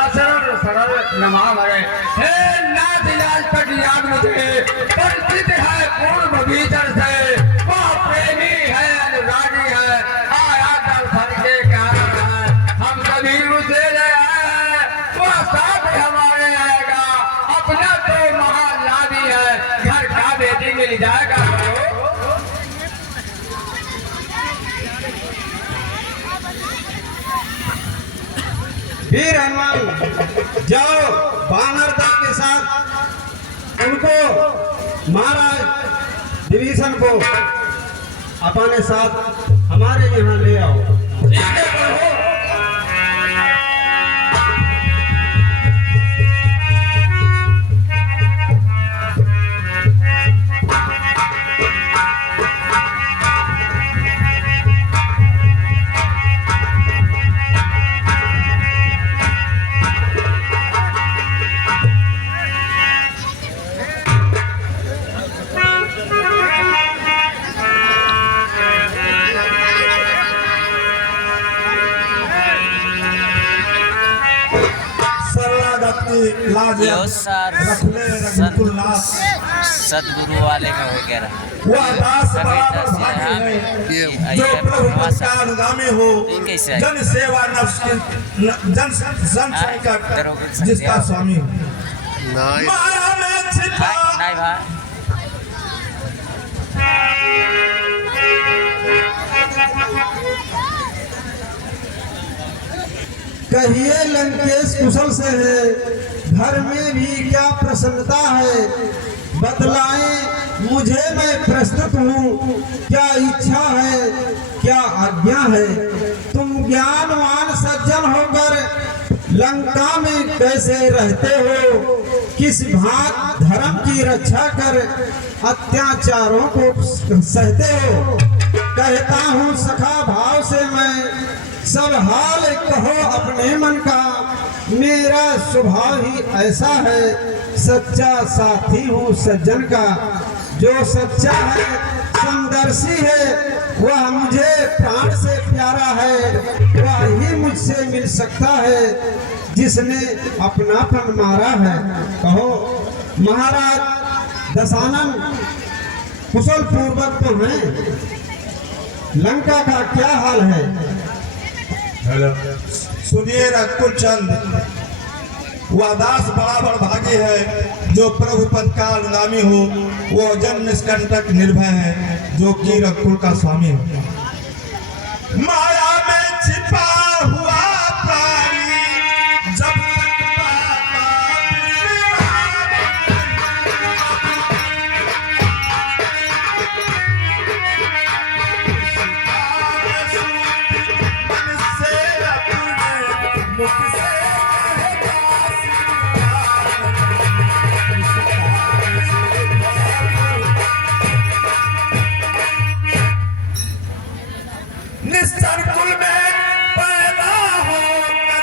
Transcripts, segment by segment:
असर सरल नमा मरे हे नाथ लाल तक याद मुझे परिचित है पूर्व भीतर से वह प्रेमी है अनुरागी है आया दर्शन के कारण है हम कभी उसे ले आए वह साथ हमारे आएगा अपना तो महालादी है घर का बेटी मिल जाएगा। वीर हनुमान जाओ बानर दल के साथ उनको महाराज विभीषण को अपने साथ हमारे यहाँ ले आओ। यो सर सदगुरु वाले का हो गया कैसे जन सेवा जन संकट जिसका स्वामी हो नहीं भाई कहिए लंकेश कुशल से है घर में भी क्या प्रसन्नता है बतलाएं मुझे मैं प्रस्तुत हूँ क्या इच्छा है क्या आज्ञा है तुम ज्ञानवान सज्जन होकर लंका में कैसे रहते हो किस भाग धर्म की रक्षा कर अत्याचारों को सहते हो कहता हूँ सखा भाव से मैं सब हाल कहो अपने मन का मेरा स्वभाव ही ऐसा है सच्चा साथी हूँ सज्जन का जो सच्चा है समदर्शी है वह मुझे प्राण से प्यारा है वह ही मुझसे मिल सकता है जिसने अपनापन मारा है। कहो महाराज दशानन कुशल पूर्वक तो हैं लंका का क्या हाल है। सुनिए रघुकुल चंद वह दास बराबर भागी है जो प्रभु पद का अनुगामी हो वो जन निष्कंटक निर्भय है जो कि रघुकुल का स्वामी हो माया में छिपा हुआ प्राणी जब निश्चर कुल में पैदा होकर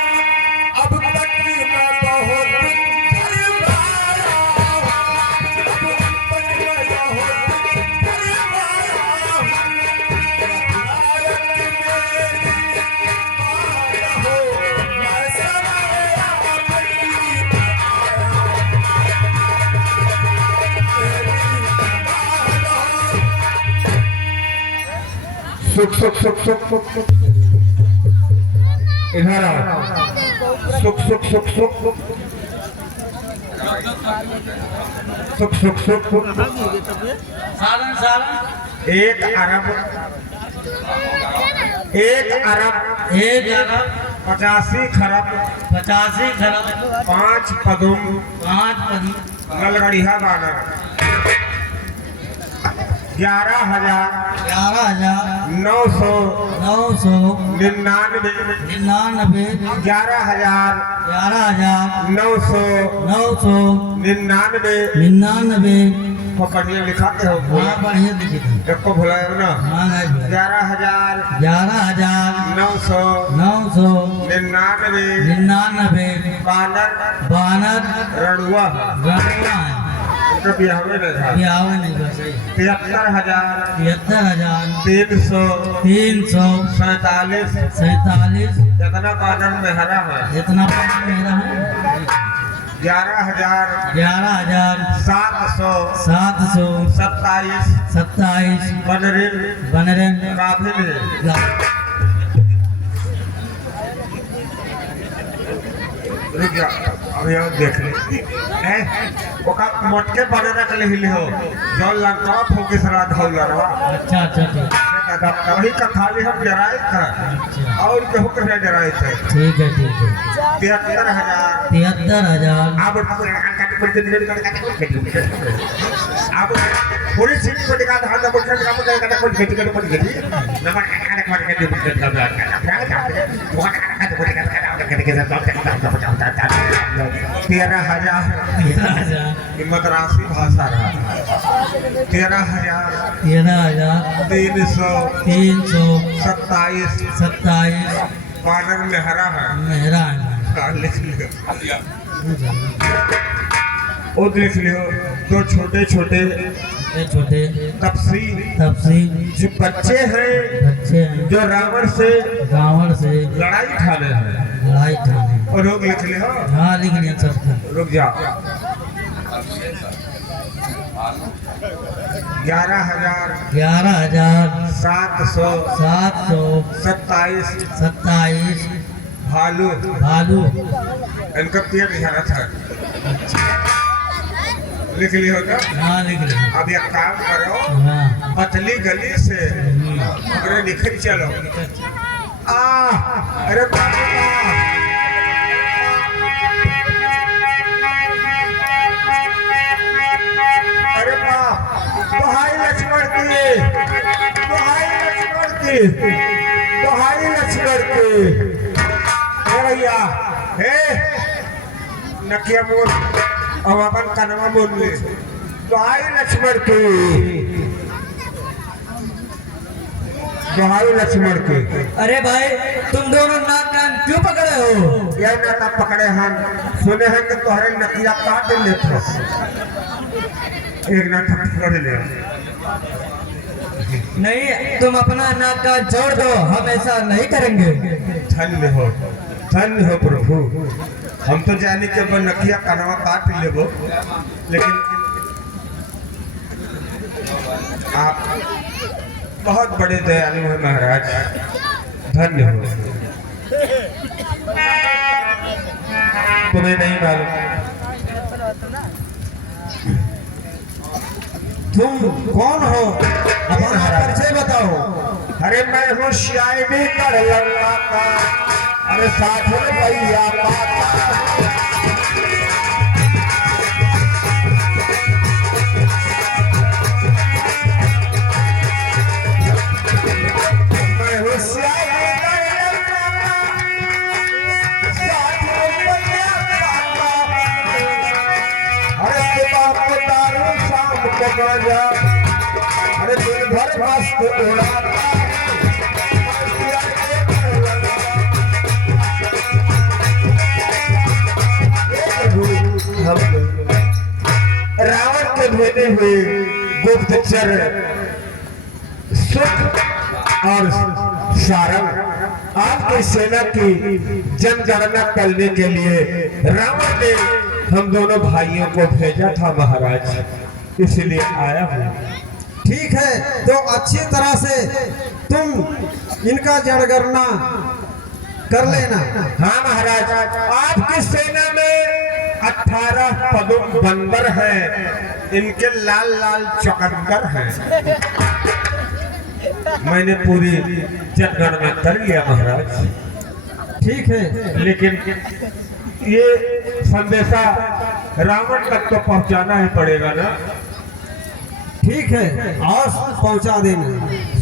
अब तक मैं बहुत सुख सुख सुख सुख सुख सुख इधर आओ सुख सुख सुख सुख सुख सुख सुख सुख सालन सालन एक अरब 85 खरब 5 पदुम गलगढ़िया बानर 99 11,999 पकड़िए लिखा के हो बढ़िया लिखे थे एक को भुलाए ना 11,999 बानर बानर रणुआ रणुआ उनका ब्याह में नहीं था। ब्याह नहीं हुआ सही 73,347 47 इतना पालन में हरा है। इतना मेरा है 11,727 27 बनरिन बनरे काफिल रुक जा अभी और देख ले हैं ओका मोटके बने रख ले हिल हो जो लंका फोकस रहा धौलरवा अच्छा ठीक दादा वही का खाली हम जराए था और केहू के जराए थे ठीक है 73,000 अब पूरी सीट पर दिखा था ना बोलते का मुझे का कुछ खेती कर कुछ खेती नंबर का के बुक कर दा वो का 13,000 हिम्मत राशि भाषा रहा 13,327 पार्लर में हरा है मेरा लिख लियो वो देख लियो दो छोटे छोटे तपसी जो बच्चे हैं जो रावण से लड़ाई ठाने हैं और लोग लिख लियो हाँ लिख लिया सबका रुक जाओ 11,727 भालू इनका पेट झरा था लिख लियो ना हाँ लिख लिया अब एक काम करो हाँ पतली गली से अरे निकल चलो अरे बाबा अरे बाप दोहाई लक्ष्मण की भैया हे नकिया बोल अब अपन कनवा बोल ले दोहाई लक्ष्मण की अरे भाई तुम दोनों नाक कान क्यों पकड़े हो यह नाता पकड़े हम सुने हैं कि तुम्हारे नकिया काट लेते एक नाता पकड़ ले नहीं तुम अपना नाक कान छोड़ दो हम ऐसा नहीं करेंगे धन्य हो प्रभु हम तो जाने के बाद नकिया कनवा काट लेबो लेकिन आप बहुत बड़े दयालु हैं महाराज धन्य हो तुम्हें नहीं मालूम तुम कौन हो अपना परिचय बताओ अरे मैं हूँ शायरी कर लंका का अरे साथ में भैया मैं हूँ शायरी कर लंका का साथ में भैया अरे सुबह को दारू शाम को गाजा अरे दिन भर मस्त उड़ाता रावण के भेजे हुए गुप्तचर सुख और सारंग आपकी सेना की जनगणना करने के लिए रावण ने हम दोनों भाइयों को भेजा था महाराज इसलिए आया हूँ ठीक है तो अच्छी तरह से तुम इनका जनगणना कर लेना हाँ महाराज आपकी सेना में 18 पदों बंदर हैं इनके लाल लाल चौकंदर हैं मैंने पूरी जनगणना कर लिया महाराज ठीक है लेकिन ये संदेशा रावण तक तो पहुंचाना ही पड़ेगा ना ठीक है और पहुंचा देना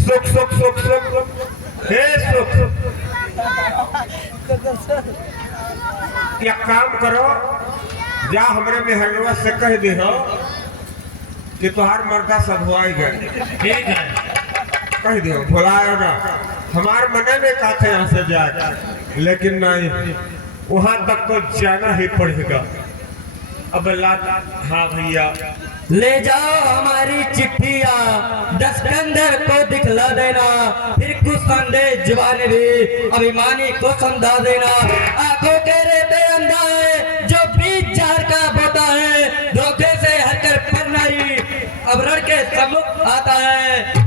सुख सुख सुख सुख हे सुख एक काम करो जा हमरे मेहरवा से कह दे हो कि तुहार मर्दा सब हुआ गए ठीक है कह दियो भुलायो ना हमार मने में कहा थे यहाँ से जाए लेकिन नहीं वहां तक तो जाना ही पड़ेगा अब हाँ भैया ले जाओ हमारी चिट्ठियाँ दस्कंदर को दिखला देना, फिर कुछ संदेश जुबान भी अभिमानी को समझा देना। आंखों के रेते अंधा है जो बीच जार का बोता है, धोखे से हरकर पर नहीं अब रण के सम्मुख आता है।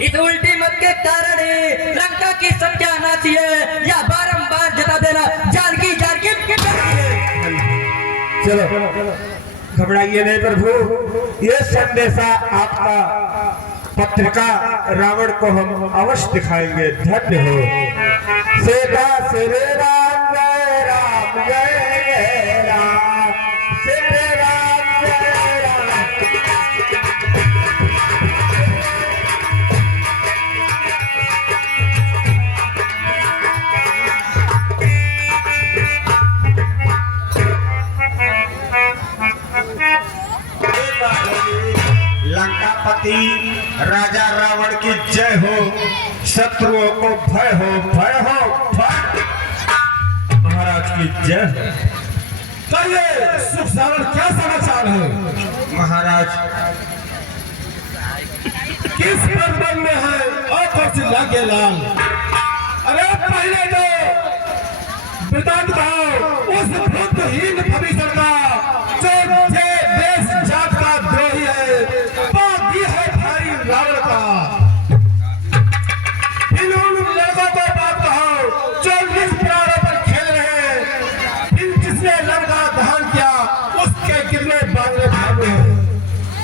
इस उल्टी मत के कारण ही लंका की सत्यानाशी है, या बारंबार जता देना जानकी जानकी चलो घबराइए नहीं प्रभु, ये संदेशा आपका पत्रिका रावण को हम अवश्य दिखाएंगे। धन्य हो। सीता श्री राम जय राम जय राम, श्री राम जय राम। लंकापति राजा रावण की जय हो, शत्रुओं को भय हो, भय हो, भय। महाराज की जय हो। कहिए सुख सारण क्या समाचार है? महाराज किस बंधन में है और कौन लागे लाल? अरे पहले जो वृतांत भाव उस बुद्धहीन भविष्य का जो देश जात का द्रोही है, बाकी है भाई रावण का। इन उन लोगों को बात कहो जो निज प्राणों पर खेल रहे हैं, फिर जिसने लंका दहन किया उसके गिरने बांधने भागे।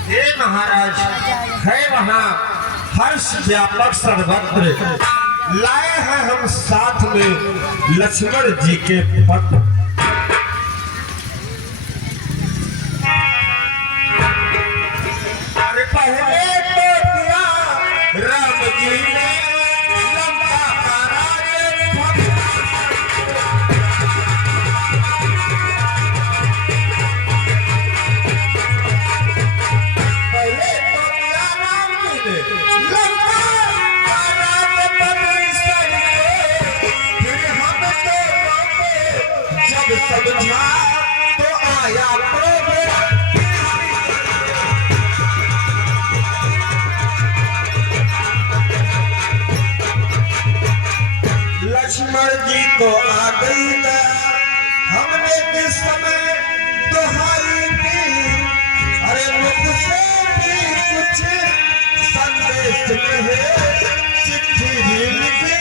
हे महाराज, है वहाँ हर्ष व्यापक सर्वत्र, लाए हैं हम साथ में लक्ष्मण जी के पत्र। अरे पहले तो दिया राम जी ने लंका का राज भक्त। पहले तो दिया राम जी ने लंका का राज भक्त, फिर हम तो जब समझा तो आया क्रोध। लक्ष्मण जी को आ गई ना, हमने किस समय दुहाई दी, अरे मुझसे भी कुछ संदेश कहे, चिट्ठी भी लिखी।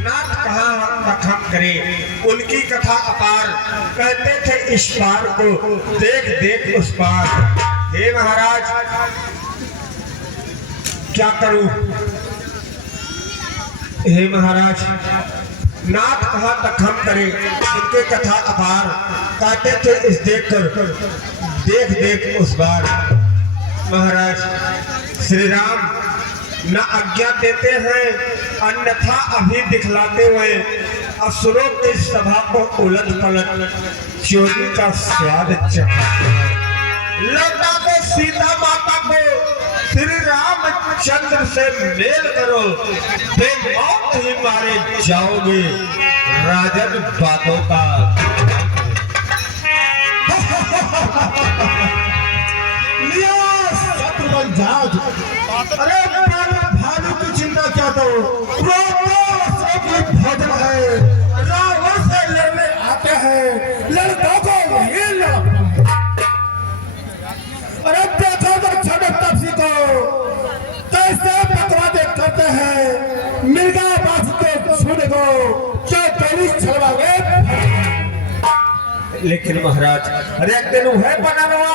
नाथ कहाँ हम कथन करें, उनकी कथा अपार, कहते थे इस पार को देख देख उस पार। हे महाराज क्या करूं? हे महाराज नाथ कहाँ तक हम करें, उनके कथा अपार, कहते थे इस देख कर देख देख उस बार। महाराज श्री राम न आज्ञा देते हैं, अन्यथा अभी दिखलाते हुए असुरों की सभा को उलट पलट चोरी का स्वाद चखा। लौटा दो सीता माता को, श्री रामचंद्र से मेल करो, बेमौत ही मारे जाओगे राजन बातों का। लिया शत्रुघ्न जाज, अरे भालू की चिंता क्या करो, भोजन है, रावण से लड़ने आते हैं, लड़कों को वही लड़ना है। अरे देखो तो छोटे तपसी को कैसे बकवादे करते हैं, मिर्गा बास के छूट को क्या पुलिस छलवावे। लेकिन महाराज अरे एक दिन है बनावा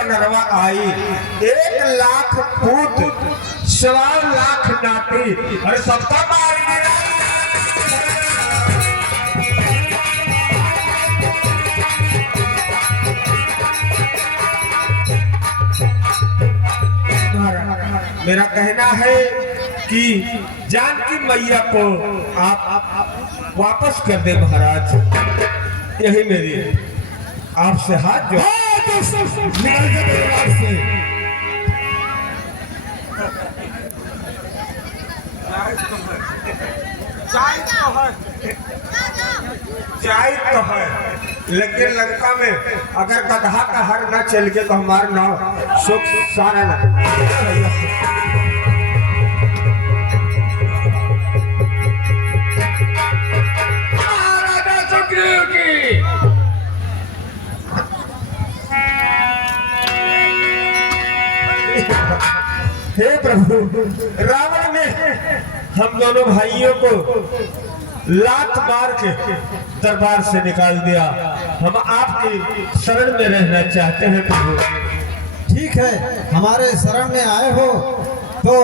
नरवा आई, 1 लाख पूत 1.25 लाख नाती, अरे सबका मार गिरा। मेरा कहना है कि जानकी मैया को आप वापस कर दे महाराज। यही मेरी आपसे हाथ जो निकल के दरबार से। चाय तो है, लेकिन लंका में अगर गधा का हर न चल के तो हमारा नाम सुख सारा महाराजा सुग्रीव की हे प्रभु, रावण ने हम दोनों भाइयों को लात मार के दरबार से निकाल दिया। हम आपकी शरण में रहना चाहते हैं प्रभु। ठीक है, हमारे शरण में आए हो तो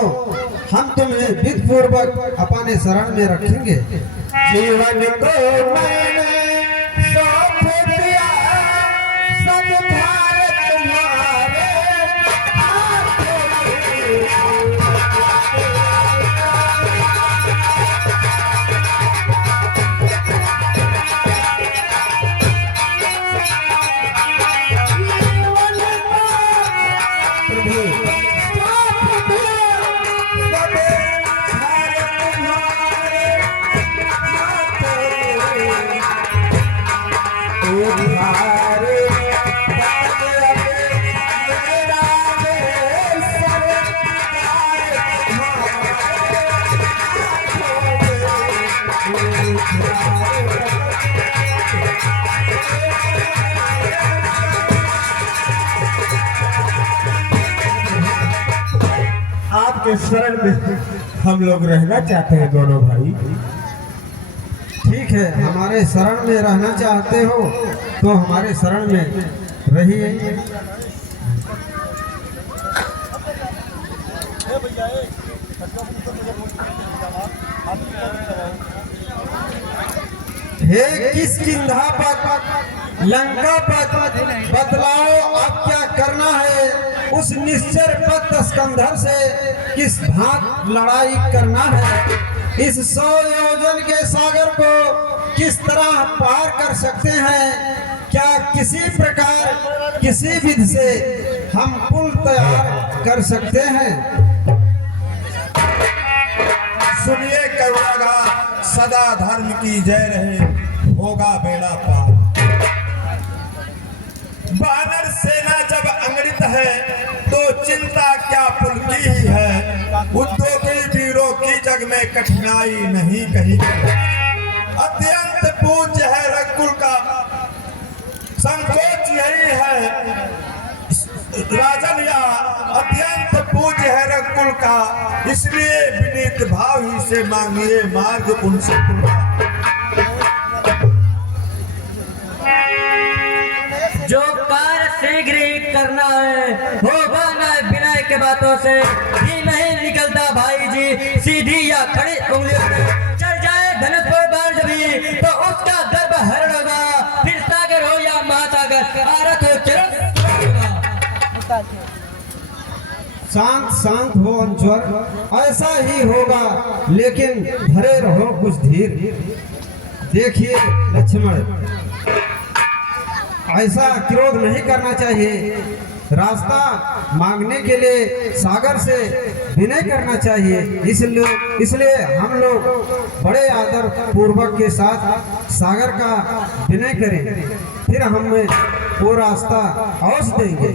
हम तुम्हें विधि पूर्वक अपने शरण में रखेंगे। जीवन को मैंने सौंप दिया, सब भार तुम्हारे आपके शरण में हम लोग रहना चाहते हैं दोनों भाई। ठीक है, हमारे शरण में रहना चाहते हो तो हमारे शरण में रहिए। हे किष्किंधा पद, लंका पद बदलाओ, अब क्या करना है? उस निश्चर पद स्कंधर से किस भांत लड़ाई करना है? इस 100 योजन के सागर को किस तरह पार कर सकते हैं? क्या किसी प्रकार किसी विधि से हम पुल तैयार कर सकते हैं? सुनिए करुणागा, सदा धर्म की जय रहे, होगा बेड़ा पार। वानर सेना जब अंगड़ित है तो चिंता क्या पुल की ही है। उद्योगी वीरों की जग में कठिनाई नहीं कही। अत्यंत पूज्य है रघुकुल का संकोच यही है राजन, या अत्यंत पूज्य है रघुकुल का, इसलिए विनीत भाव ही से मांगिए मार्ग उनसे पूरा। जो कार्य शीघ्र ही करना है होगा न विनय के बातों से ही नहीं निकलता भाई जी। सीधी या खड़ी उंगलियों से चल जाए धनुष पर बाण जभी तो उसका गर्भ हरण होगा। फिर सागर हो या महासागर, आरत हो चरण। शांत शांत हो अंचर, ऐसा ही होगा, लेकिन धरे रहो कुछ धीर। देखिए लक्ष्मण, ऐसा क्रोध नहीं करना चाहिए। रास्ता मांगने के लिए सागर से विनय करना चाहिए। इसलिए हम लोग बड़े आदर पूर्वक के साथ सागर का विनय करें, फिर हमें वो रास्ता अवश्य देंगे।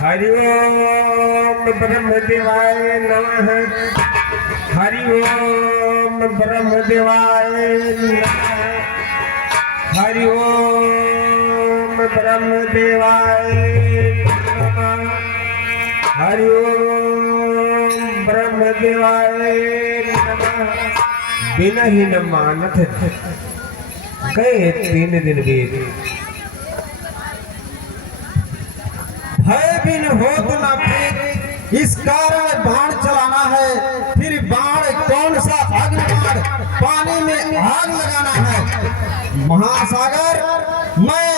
हरि ओम ब्रह्मदेवाय नमः। हरि ओम ब्रह्मदेवाय नमः। हरि ओम ब्रह्मदेवाय नमः। हरि ओम ब्रह्मदेवाय नमः। बिना ही न मानत गए 3 दिन बीत। है बिन होत न प्रीत, इस कारण बाण चलाना है। फिर बाण कौन सा अग्निबाण, पानी में आग लगाना है। महासागर, मैं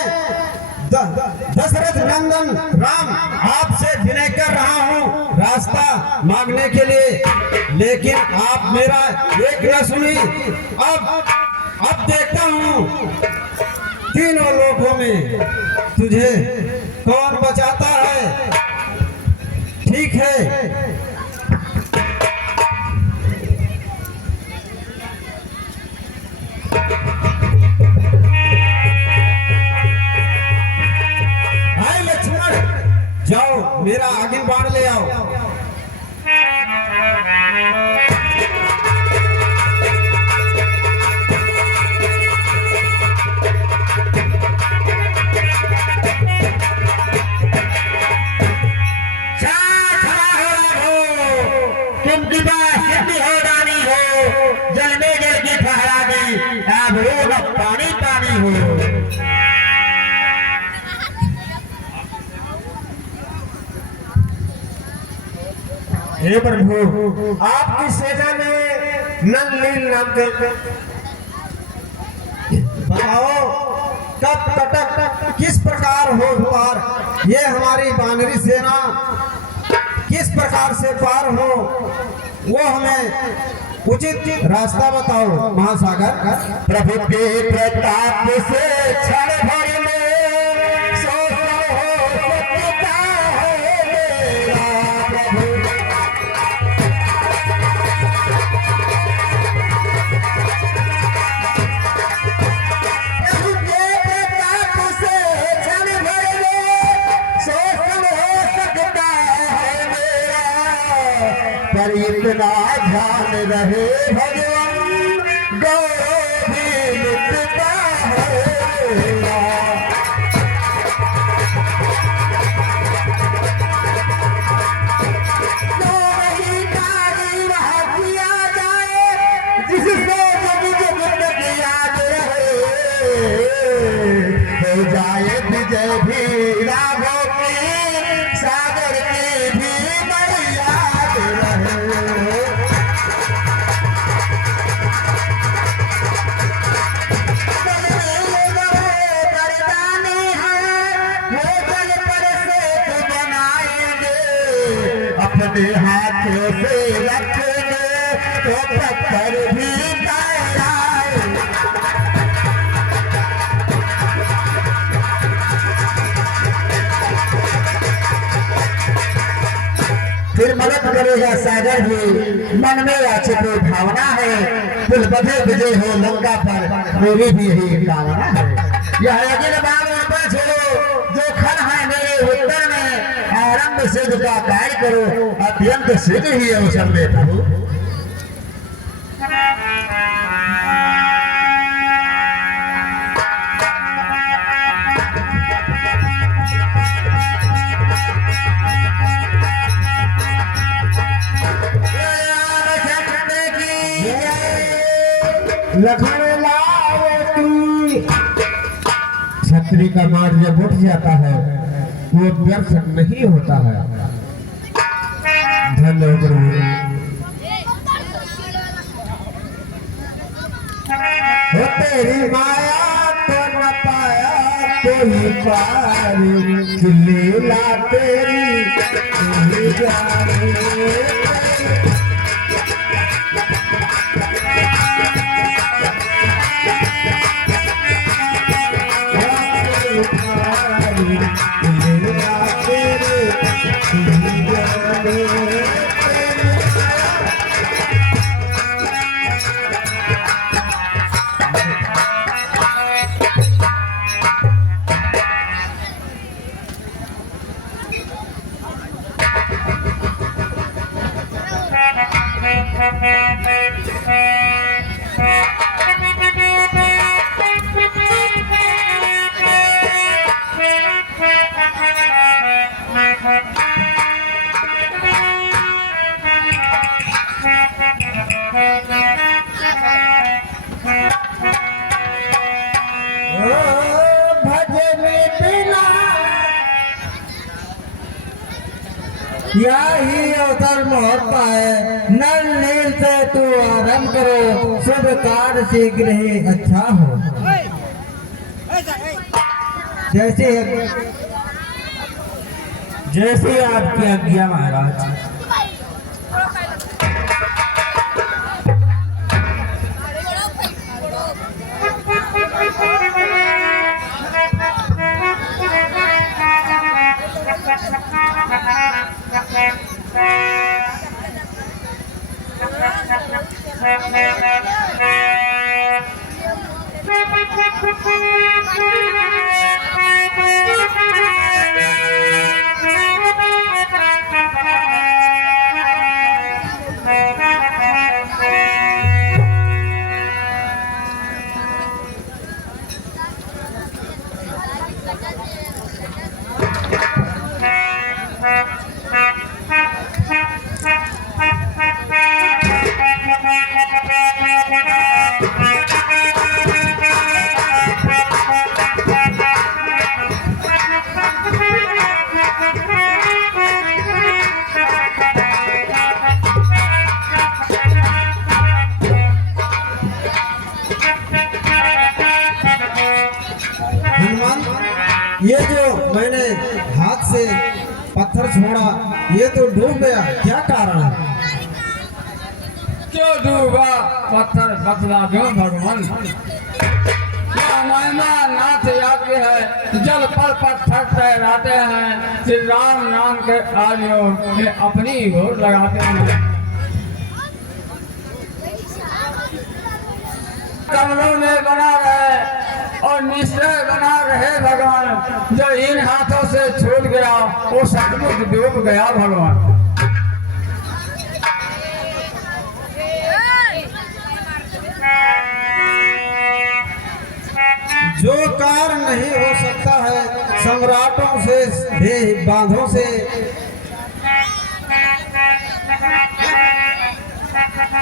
दशरथ नंदन राम आपसे विनय कर रहा हूँ रास्ता मांगने के लिए, लेकिन आप मेरा एक न सुनी। अब देखता हूँ तीनों लोकों में तुझे कौन बचाता है। ठीक है, आए लक्ष्मण, जाओ मेरा आगे बाण ले आओ। तुम कृपा सिद्धि हो दानी हो, जल में जल की ठहरा दी, अब रोग पानी पानी हो। हे प्रभु, आपकी सेना में नंदनील नाम के बताओ कब कटक किस प्रकार हो पार, ये हमारी बानरी सेना किस प्रकार से पार हो, वो हमें उचित रास्ता बताओ महासागर। प्रभु के प्रताप से क्षण भर में सो सकता है मेरा प्रभु। प्रभु के प्रताप से क्षण भर में शोषण हो सकता है मेरा, पर इतना ध्यान रहे भगवान गौरव भी मिटता है मेरा। जो नहीं तारी वह किया जाए, जिससे जग जगत याद रहे, हो जाए विजय भी राघव की, सागर की भी याद रहे। अपने हाथों से रखेंगे तो पत्थर भी तैयार। फिर मदद करेगा सागर भी, मन में याचित भावना है, कुल बधे विजय हो लंका पर, मेरी भी यही कामना है। यह अगिल बाग पर छोड़ो, जो खन है मेरे उत्तर में, आरंभ सिद्ध का कार्य करो, अत्यंत सिद्ध ही अवसर में प्रभु। लखन लावती, छतरी का मार जब उठ जाता है वो व्यर्थ नहीं होता है। धन्य प्रभु। हो तेरी माया तो न पाया कोई पारी, लीला तेरी तू जाने। यही अवसर महत्ता है। नल नील से तू आरंभ करो, शुभ कार्य शीघ्र ही अच्छा हो। जैसे आपकी आज्ञा महाराज। ये जो मैंने हाथ से पत्थर छोड़ा ये तो डूब गया, क्या कारण है? क्यों डूबा पत्थर बतला दो भगवान। क्या महिमा नाथ याद है, जल पर पत्थर तैराते हैं, श्री राम नाम के आर्यों में अपनी ओर लगाते हैं। कमलों में बना रहे और निश्चय बना रहे भगवान, जो इन हाथों से छूट गया वो सचमुच डूब गया भगवान। जो कार्य नहीं हो सकता है सम्राटों से देह बांधों से,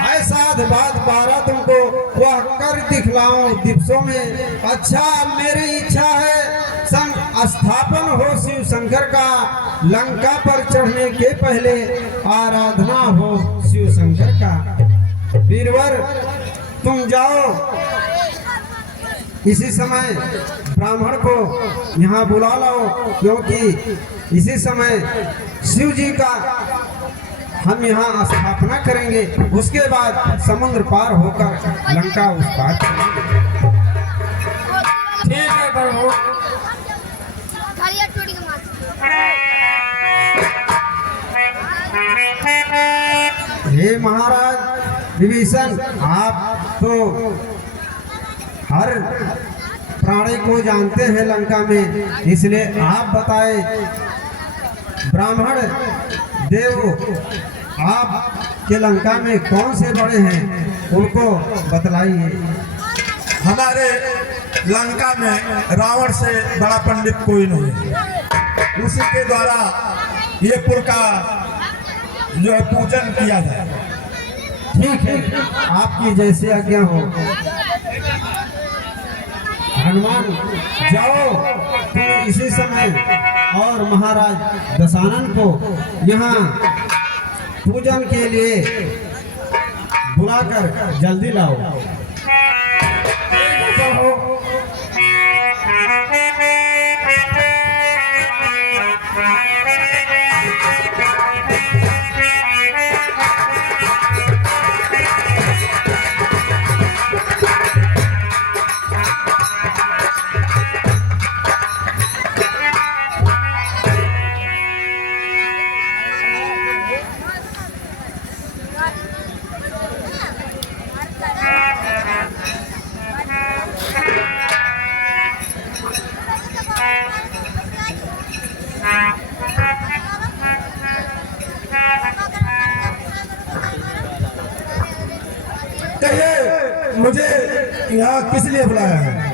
ऐसा बात 12 तुमको वह कर दिखलाऊं दिवसों में। अच्छा मेरी इच्छा है संग स्थापन हो शिव शंकर का, लंका पर चढ़ने के पहले आराधना हो शिव शंकर का। वीरवर तुम जाओ, इसी समय ब्राह्मण को यहाँ बुला लाओ, क्योंकि इसी समय शिव जी का हम यहाँ स्थापना करेंगे। उसके बाद समुद्र पार होकर लंका उस पार चलेंगे। ठीक है प्रभु। हे महाराज विभीषण, आप तो हर प्राणी को जानते हैं लंका में, इसलिए आप बताए ब्राह्मण देव आप के लंका में कौन से बड़े हैं उनको बतलाइए। हमारे लंका में रावण से बड़ा पंडित कोई नहीं है, उसी के द्वारा ये पुर का जो है पूजन किया जाए। ठीक है, आपकी जैसी आज्ञा हो। हनुमान जाओ तुम इसी समय और महाराज दशानन को यहाँ पूजन के लिए बुलाकर जल्दी लाओ। कहिए मुझे यहाँ किस लिए बुलाया है?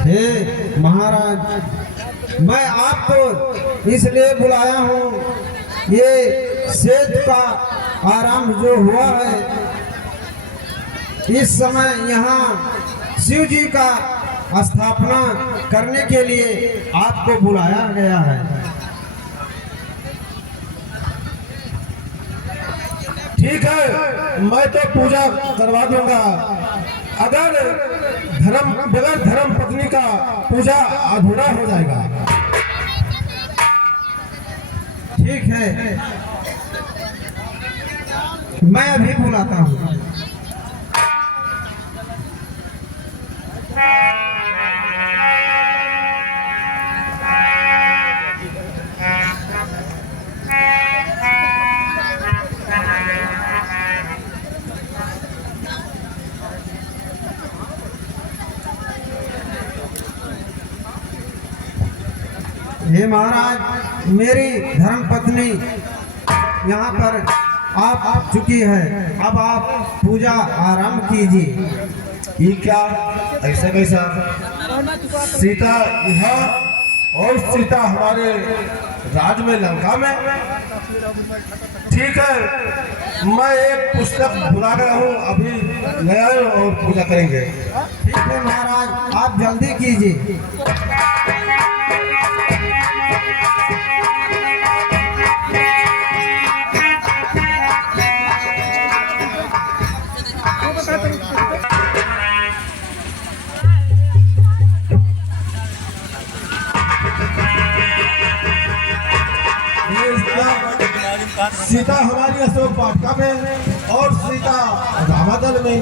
हे महाराज, मैं आपको इसलिए बुलाया हूँ, ये सेठ का आरंभ जो हुआ है, इस समय यहाँ शिव जी का स्थापना करने के लिए आपको बुलाया गया है। ठीक है, मैं तो पूजा करवा दूंगा। अगर बगैर धर्म पत्नी का पूजा अधूरा हो जाएगा। ठीक है, मैं अभी बुलाता हूँ। हे महाराज, मेरी धर्म पत्नी यहाँ पर आप चुकी है। अब आप पूजा आरंभ कीजिए। ये क्या, ऐसा कैसा? सीता यहाँ और सीता हमारे राज में, लंका में। ठीक है, मैं एक पुस्तक बुला रहा हूँ, अभी नया और पूजा करेंगे। ठीक है महाराज, आप जल्दी कीजिए। सीता हमारी अशोक वाटिका में और सीता रामादल में।